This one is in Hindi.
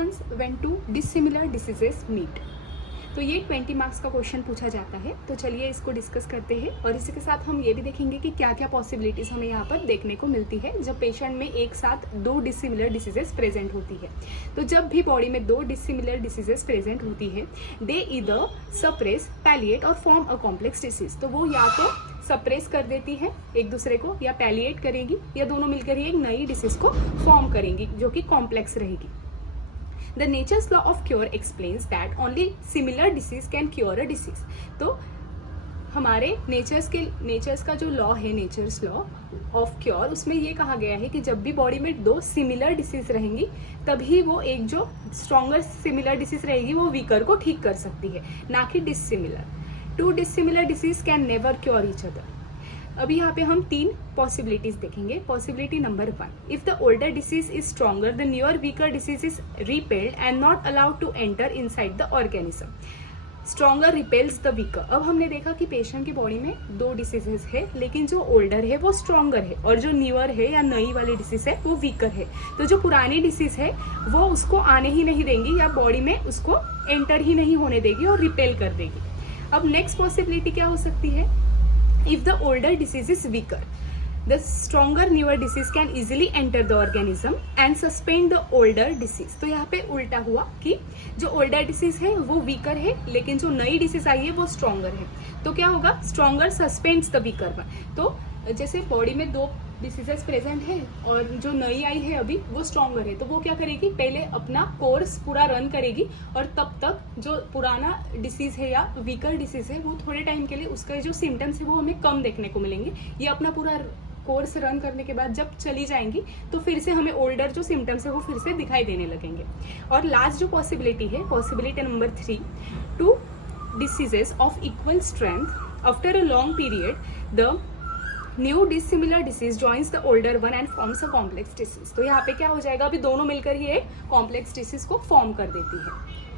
Happens when two dissimilar diseases meet. तो ये 20 मार्क्स का क्वेश्चन पूछा जाता है। तो चलिए इसको डिस्कस करते हैं और इसी के साथ हम ये भी देखेंगे कि क्या क्या पॉसिबिलिटीज़ हमें यहाँ पर देखने को मिलती है जब पेशेंट में एक साथ दो डिसिमिलर डिसीजेस प्रेजेंट होती है। तो जब भी बॉडी में दो डिसिमिलर डिसीजेस प्रेजेंट होती है, दे ईदर सप्रेस, पैलिएट और फॉर्म अ कॉम्प्लेक्स डिसीज। तो वो या तो सप्रेस कर देती है एक दूसरे को, या पैलिएट करेंगी, या दोनों मिलकर ही एक नई डिसीज को फॉर्म करेंगी जो कि कॉम्प्लेक्स रहेगी। The nature's law of cure explains that only similar disease can cure a disease। तो हमारे नेचर्स का जो लॉ है, नेचर्स लॉ ऑफ क्योर, उसमें ये कहा गया है कि जब भी बॉडी में दो सिमिलर डिसीज रहेंगी तभी वो एक जो स्ट्रॉन्गर सिमिलर डिसीज रहेगी वो वीकर को ठीक कर सकती है, ना कि dissimilar. Two dissimilar disease can never cure each other. अभी यहाँ पे हम तीन पॉसिबिलिटीज देखेंगे। Possibility number 1, if the older disease is stronger the newer weaker disease is repelled and not allowed to enter inside the organism. Stronger repels the weaker. अब हमने देखा कि पेशेंट की बॉडी में दो डिसीजेस है, लेकिन जो ओल्डर है वो स्ट्रॉन्गर है और जो न्यूअर है या नई वाली डिसीज है वो वीकर है। तो जो पुरानी डिसीज है वो उसको आने ही नहीं देंगी या बॉडी में उसको एंटर ही नहीं होने देगी और रिपेल कर देगी। अब नेक्स्ट पॉसिबिलिटी क्या हो सकती है? If the older disease is weaker, the stronger newer disease can easily enter the organism and suspend the older disease। तो यहाँ पे उल्टा हुआ कि जो older disease है वो weaker है, लेकिन जो नई disease आई है वो stronger है। तो क्या होगा? Stronger suspends the weaker one। तो जैसे बॉडी में दो डिसीजेस प्रेजेंट है और जो नई आई है अभी वो स्ट्रॉन्गर है, तो वो क्या करेगी? पहले अपना कोर्स पूरा रन करेगी और तब तक जो पुराना डिसीज है या वीकर डिसीज है वो थोड़े टाइम के लिए उसके जो सिम्टम्स है वो हमें कम देखने को मिलेंगे। ये अपना पूरा कोर्स रन करने के बाद जब चली जाएंगी तो फिर से हमें ओल्डर जो सिम्टम्स है वो फिर से दिखाई देने लगेंगे। और लास्ट जो पॉसिबिलिटी है, possibility number 3, two diseases of equal strength after a long period the new dissimilar disease joins the older one and forms a complex disease. तो यहाँ पे क्या हो जाएगा? अभी दोनों मिलकर ही एक कॉम्प्लेक्स डिसीज को फॉर्म कर देती है।